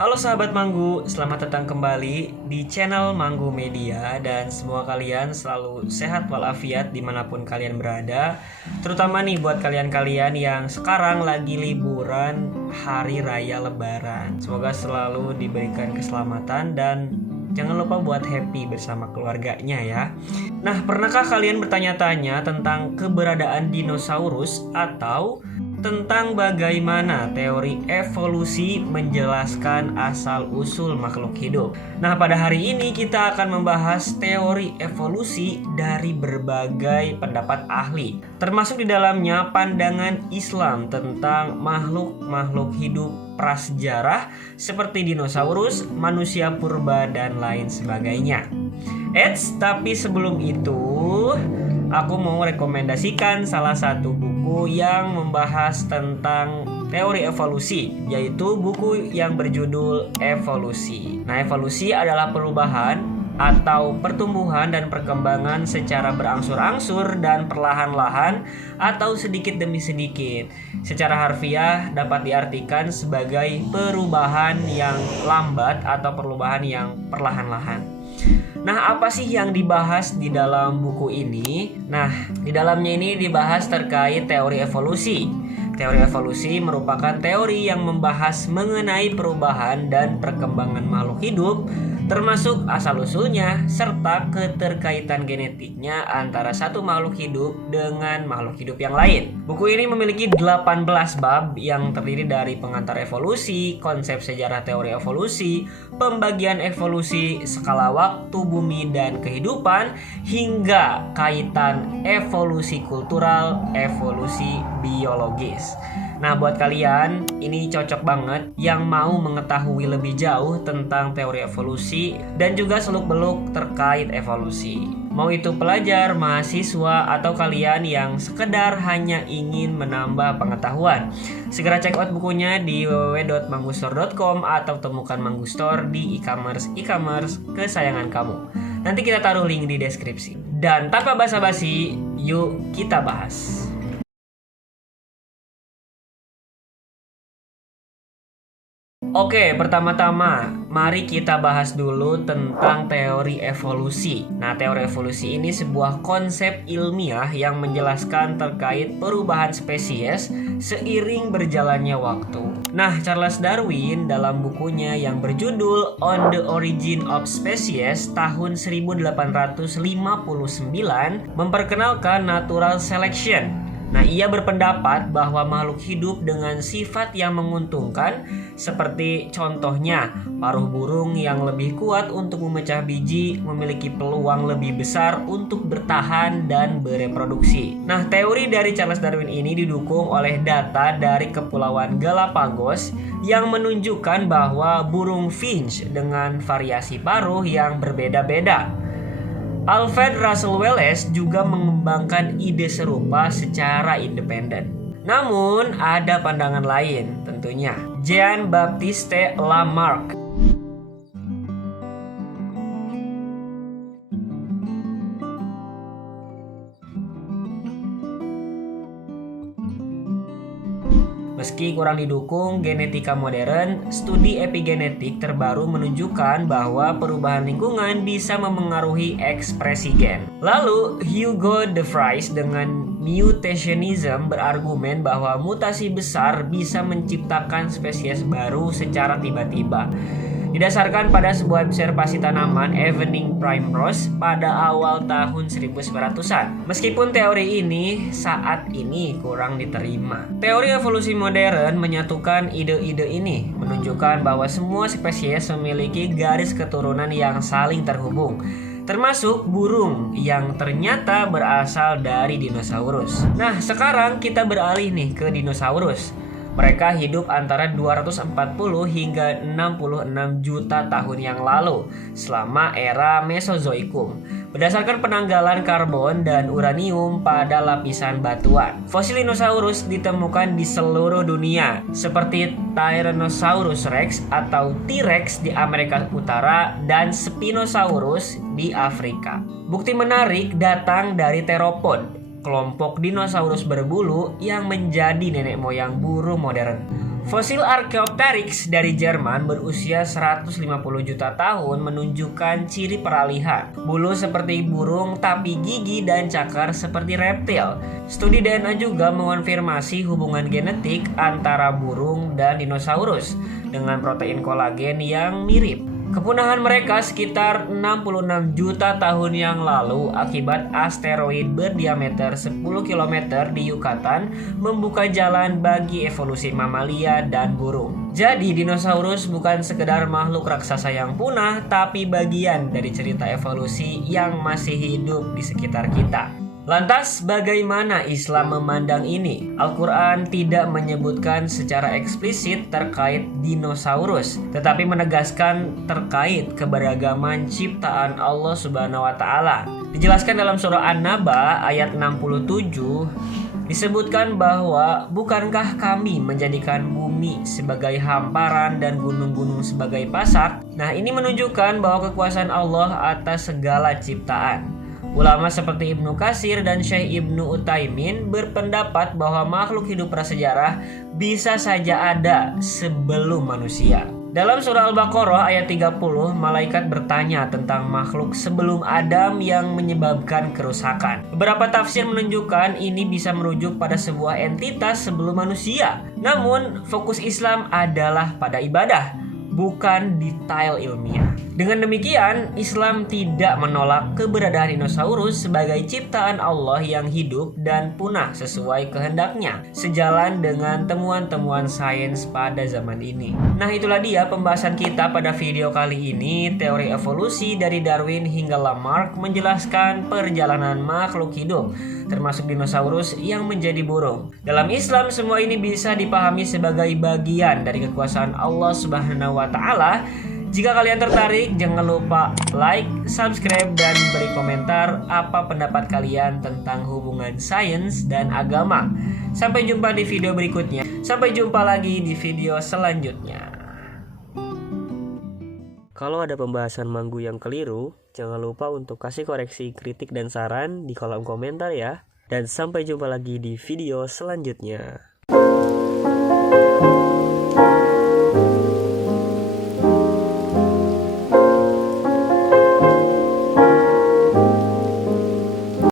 Halo sahabat Manggu, selamat datang kembali di channel Manggu Media dan semoga kalian selalu sehat walafiat dimanapun kalian berada. Terutama nih buat kalian-kalian yang sekarang lagi liburan hari raya lebaran. Semoga selalu diberikan keselamatan dan jangan lupa buat happy bersama keluarganya ya. Nah, pernahkah kalian bertanya-tanya tentang keberadaan dinosaurus atau tentang bagaimana teori evolusi menjelaskan asal-usul makhluk hidup? Nah, pada hari ini kita akan membahas teori evolusi dari berbagai pendapat ahli, termasuk di dalamnya pandangan Islam tentang makhluk-makhluk hidup prasejarah seperti dinosaurus, manusia purba, dan lain sebagainya. Tapi sebelum itu, aku mau rekomendasikan salah satu buku yang membahas tentang teori evolusi, yaitu buku yang berjudul Evolusi. Nah, evolusi adalah perubahan atau pertumbuhan dan perkembangan secara berangsur-angsur dan perlahan-lahan atau sedikit demi sedikit. Secara harfiah dapat diartikan sebagai perubahan yang lambat atau perubahan yang perlahan-lahan. Nah, apa sih yang dibahas di dalam buku ini? Nah, di dalamnya ini dibahas terkait teori evolusi. Teori evolusi merupakan teori yang membahas mengenai perubahan dan perkembangan makhluk hidup, termasuk asal-usulnya serta keterkaitan genetiknya antara satu makhluk hidup dengan makhluk hidup yang lain. Buku ini memiliki 18 bab yang terdiri dari pengantar evolusi, konsep sejarah teori evolusi, pembagian evolusi, skala waktu bumi dan kehidupan, hingga kaitan evolusi kultural, evolusi biologis. Nah, buat kalian ini cocok banget yang mau mengetahui lebih jauh tentang teori evolusi dan juga seluk-beluk terkait evolusi. Mau itu pelajar, mahasiswa, atau kalian yang sekedar hanya ingin menambah pengetahuan. Segera check out bukunya di www.manggustore.com atau temukan Manggu Store di e-commerce kesayangan kamu. Nanti kita taruh link di deskripsi. Dan tanpa basa-basi, yuk kita bahas. Oke, pertama-tama mari kita bahas dulu tentang teori evolusi. Nah, teori evolusi ini sebuah konsep ilmiah yang menjelaskan terkait perubahan spesies seiring berjalannya waktu. Nah, Charles Darwin dalam bukunya yang berjudul On the Origin of Species tahun 1859 memperkenalkan natural selection. Nah, ia berpendapat bahwa makhluk hidup dengan sifat yang menguntungkan seperti contohnya paruh burung yang lebih kuat untuk memecah biji memiliki peluang lebih besar untuk bertahan dan bereproduksi. Nah, teori dari Charles Darwin ini didukung oleh data dari Kepulauan Galapagos yang menunjukkan bahwa burung finch dengan variasi paruh yang berbeda-beda. Alfred Russel Wallace juga mengembangkan ide serupa secara independen. Namun, ada pandangan lain tentunya. Jean-Baptiste Lamarck Meski kurang didukung genetika modern, studi epigenetik terbaru menunjukkan bahwa perubahan lingkungan bisa memengaruhi ekspresi gen. Lalu, Hugo de Vries dengan mutationism berargumen bahwa mutasi besar bisa menciptakan spesies baru secara tiba-tiba. Didasarkan pada sebuah observasi tanaman Evening Primrose pada awal tahun 1900-an. Meskipun teori ini saat ini kurang diterima. Teori evolusi modern menyatukan ide-ide ini, menunjukkan bahwa semua spesies memiliki garis keturunan yang saling terhubung, termasuk burung yang ternyata berasal dari dinosaurus. Nah, sekarang kita beralih nih ke dinosaurus. Mereka hidup antara 240 hingga 66 juta tahun yang lalu selama era Mesozoikum berdasarkan penanggalan karbon dan uranium pada lapisan batuan. Fosil dinosaurus ditemukan di seluruh dunia seperti Tyrannosaurus Rex atau T-Rex di Amerika Utara dan Spinosaurus di Afrika. Bukti menarik datang dari teropod, kelompok dinosaurus berbulu yang menjadi nenek moyang burung modern. Fosil Archaeopteryx dari Jerman berusia 150 juta tahun menunjukkan ciri peralihan. Bulu seperti burung tapi gigi dan cakar seperti reptil. Studi DNA juga mengonfirmasi hubungan genetik antara burung dan dinosaurus dengan protein kolagen yang mirip. Kepunahan mereka sekitar 66 juta tahun yang lalu akibat asteroid berdiameter 10 km di Yucatan membuka jalan bagi evolusi mamalia dan burung. Jadi dinosaurus bukan sekedar makhluk raksasa yang punah, tapi bagian dari cerita evolusi yang masih hidup di sekitar kita. Lantas bagaimana Islam memandang ini? Al-Quran tidak menyebutkan secara eksplisit terkait dinosaurus, tetapi menegaskan terkait keberagaman ciptaan Allah Subhanahu wa Ta'ala. Dijelaskan dalam surah An-Naba ayat 67, disebutkan bahwa bukankah kami menjadikan bumi sebagai hamparan dan gunung-gunung sebagai pasak? Nah, ini menunjukkan bahwa kekuasaan Allah atas segala ciptaan. Ulama seperti Ibnu Katsir dan Syekh Ibnu Utsaimin berpendapat bahwa makhluk hidup prasejarah bisa saja ada sebelum manusia. Dalam surah Al-Baqarah ayat 30, malaikat bertanya tentang makhluk sebelum Adam yang menyebabkan kerusakan. Beberapa tafsir menunjukkan ini bisa merujuk pada sebuah entitas sebelum manusia. Namun, fokus Islam adalah pada ibadah, bukan detail ilmiah. Dengan demikian, Islam tidak menolak keberadaan dinosaurus sebagai ciptaan Allah yang hidup dan punah sesuai kehendaknya, sejalan dengan temuan-temuan sains pada zaman ini. Nah, itulah dia pembahasan kita pada video kali ini. Teori evolusi dari Darwin hingga Lamarck menjelaskan perjalanan makhluk hidup, termasuk dinosaurus yang menjadi burung. Dalam Islam, semua ini bisa dipahami sebagai bagian dari kekuasaan Allah Subhanahu wa Ta'ala. Jika kalian tertarik, jangan lupa like, subscribe, dan beri komentar apa pendapat kalian tentang hubungan sains dan agama. Sampai jumpa di video berikutnya. Sampai jumpa lagi di video selanjutnya. Kalau ada pembahasan manggu yang keliru, jangan lupa untuk kasih koreksi, kritik, dan saran di kolom komentar ya. Dan sampai jumpa lagi di video selanjutnya.